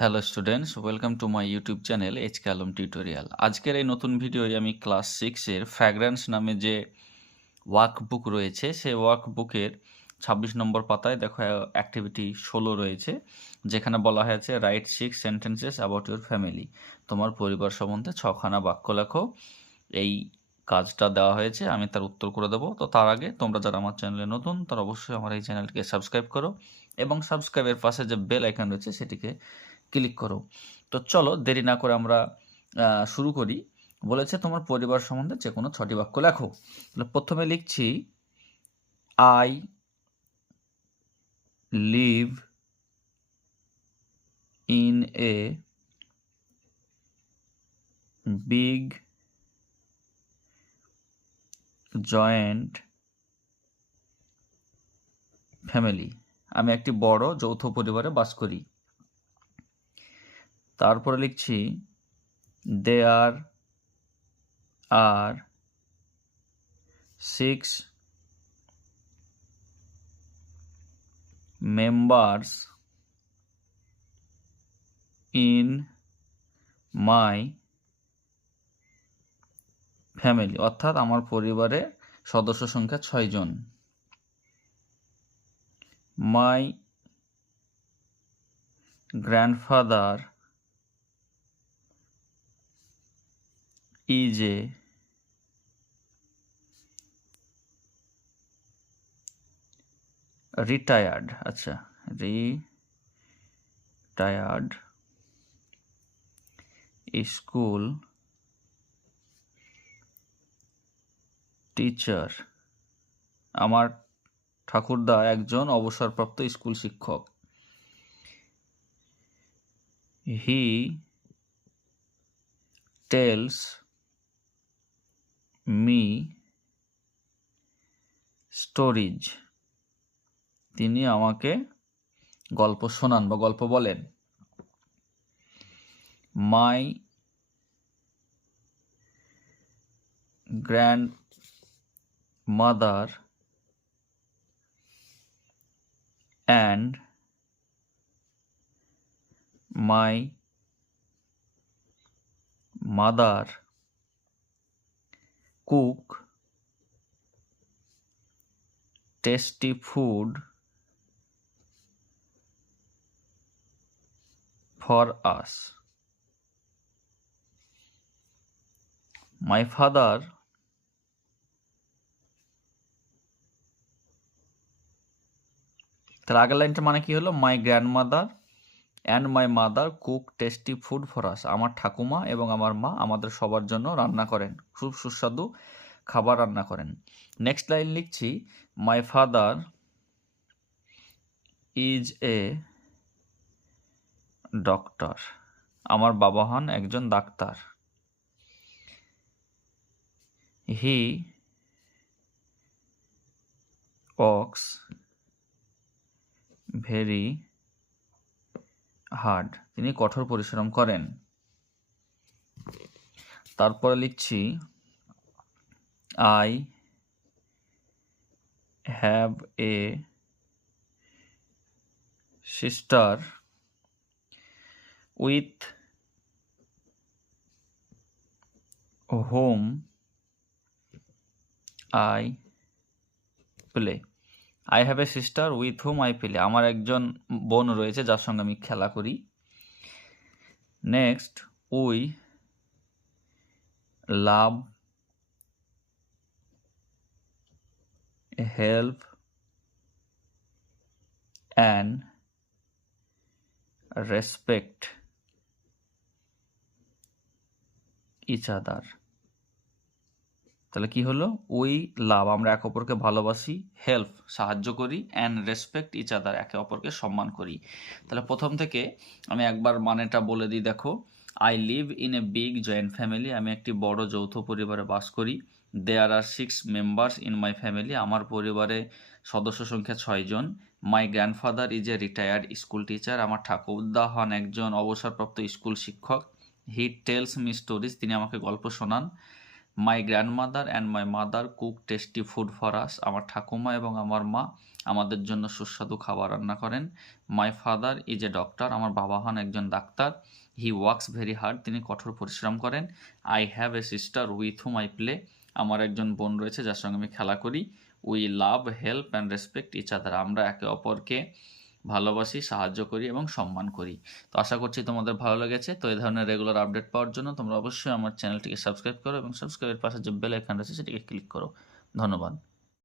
Hello students, welcome to my YouTube channel HK Alam tutorial. আজকের এই নতুন ভিডিওয় আমি ক্লাস 6-এর ফ্র্যাগ্রেন্স নামে যে ওয়ার্কবুক রয়েছে সেই ওয়ার্কবুকের 26 নম্বর পাতায় দেখো অ্যাক্টিভিটি 16 রয়েছে, যেখানে বলা হয়েছে right 6 sentences about your family. তোমার পরিবার সম্বন্ধে 6খানা বাক্য লেখো। এই কাজটা দেওয়া হয়েছে, আমি তার উত্তর করে দেবো। তো তার আগে তোমরা যারা আমার চ্যানেলে নতুন তারা অবশ্যই আমার এই চ্যানেলটিকে সাবস্ক্রাইব করো এবং সাবস্ক্রাইবের পাশে যে বেল আইকন রয়েছে সেটিকে ক্লিক করো। তো চলো দেরি না করে আমরা শুরু করি। বলেছে তোমার পরিবার সম্বন্ধে যে কোনো 6টি বাক্য লেখো। তাহলে প্রথমে লিখছি, I live in a big joint family. আমি একটি বড় যৌথ পরিবারে বাস করি। তারপরে লিখছি, দেয়ার are 6 members in my family, অর্থাৎ আমার পরিবারে সদস্য সংখ্যা 6 জন। My grandfather is a retired school teacher. আমার ঠাকুরদা একজন অবসরপ্রাপ্ত স্কুল শিক্ষক। He tells me stories. তিনি আমাকে গল্প শোনান বা গল্প বলেন। My grandmother and my mother cook tasty food for us. My father তার আগের লাইনটার মানে কি হলো? মাই grandmother and my mother cook tasty food for us. আমার ঠাকুমা এবং আমার মা আমাদের সবার জন্য রান্না করেন, খুব সুস্বাদু খাবার রান্না করেন। নেক্সট লাইন লিখছি, my father is a doctor. আমার বাবা হন একজন ডাক্তার। He works very hard. তিনি কঠোর পরিশ্রম করেন। তারপরে লিখছি, I have a sister with whom I play. I have a sister with whom I play. আমার একজন বোন রয়েছে যার সঙ্গে আমি খেলা করি। Next, we love help and respect each other. তাহলে কি হলো? উই লাভ, আমরা একে অপরকে ভালোবাসি, হেল্প সাহায্য করি, অ্যান্ড রেসপেক্ট ইচ আদার একে অপরকে সম্মান করি। তাহলে প্রথম থেকে আমি একবার মানেটা বলে দিই, দেখো। I live in a big joint family. আমি একটি বড় যৌথ পরিবারে বাস করি। There are 6 members in my family. আমার পরিবারে সদস্য সংখ্যা 6 জন। My grandfather is a retired school teacher. আমার ঠাকুরদা হন একজন অবসরপ্রাপ্ত স্কুল শিক্ষক। He tells me stories. তিনি আমাকে গল্প শোনান। My grandmother and my mother cook tasty food for us. আমার ঠাকুমা এবং আমার মা আমাদের জন্য সুস্বাদু খাবার রান্না করেন। My father is a doctor. আমার বাবা হন একজন ডাক্তার। He works very hard. তিনি কঠোর পরিশ্রম করেন। I have a sister with whom I play. আমার একজন বোন রয়েছে যার সঙ্গে আমি খেলা করি। We love help and respect each other. আমরা একে অপরকে ভালোবাসি, সাহায্য করি এবং সম্মান করি। তো আশা করছি তোমাদের ভালো লেগেছে। তো এই ধরনের রেগুলার আপডেট পাওয়ার জন্য তোমরা অবশ্যই আমার চ্যানেলটিকে সাবস্ক্রাইব করো এবং সাবস্ক্রাইবের পাশে যে বেল আইকন রয়েছে সেটিকে ক্লিক করো। ধন্যবাদ।